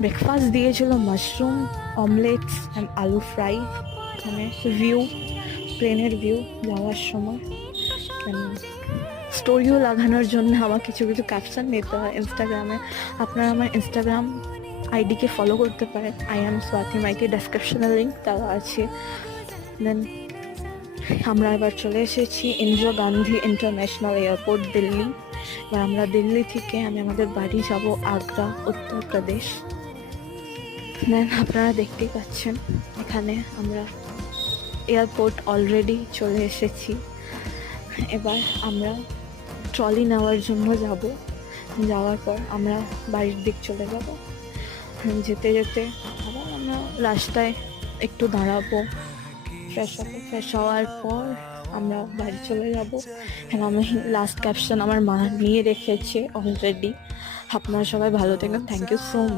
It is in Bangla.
ব্রেকফাস্ট দিয়েছিল মাশরুম অমলেটস অ্যান্ড আলু ফ্রাই। এখানে ভিউ, ট্রেনের ভিউ যাওয়ার সময়। স্টোরিও লাগানোর জন্য আমার কিছু কিছু ক্যাপশন নিতে হয় ইনস্টাগ্রামে। আপনারা আমার ইনস্টাগ্রাম আইডিকে ফলো করতে পারেন, আই এম স্বাতি মাইতি, ডেসক্রিপশনে লিঙ্ক দেওয়া আছে। দেন আমরা এবার চলে এসেছি ইন্দিরা গান্ধী ইন্টারন্যাশনাল এয়ারপোর্ট, দিল্লি। এবার আমরা দিল্লি থেকে আমি আমাদের বাড়ি যাব আগ্রা, উত্তরপ্রদেশ। দেন আপনারা দেখতেই পাচ্ছেন এখানে আমরা এয়ারপোর্ট অলরেডি চলে এসেছি। এবার আমরা ট্রলি নেওয়ার জন্য যাব। যাওয়ার পর আমরা বাড়ির দিক চলে যাব। যেতে যেতে আবার আমরা রাস্তায় একটু দাঁড়াবো, ফ্রেশ হওয়ার পর আমরা বাড়ি চলে যাব। আমি লাস্ট ক্যাপশন আমার মা নিয়ে রেখেছে অলরেডি। আপনারা সবাই ভালো থাকবেন, থ্যাংক ইউ সো মাচ।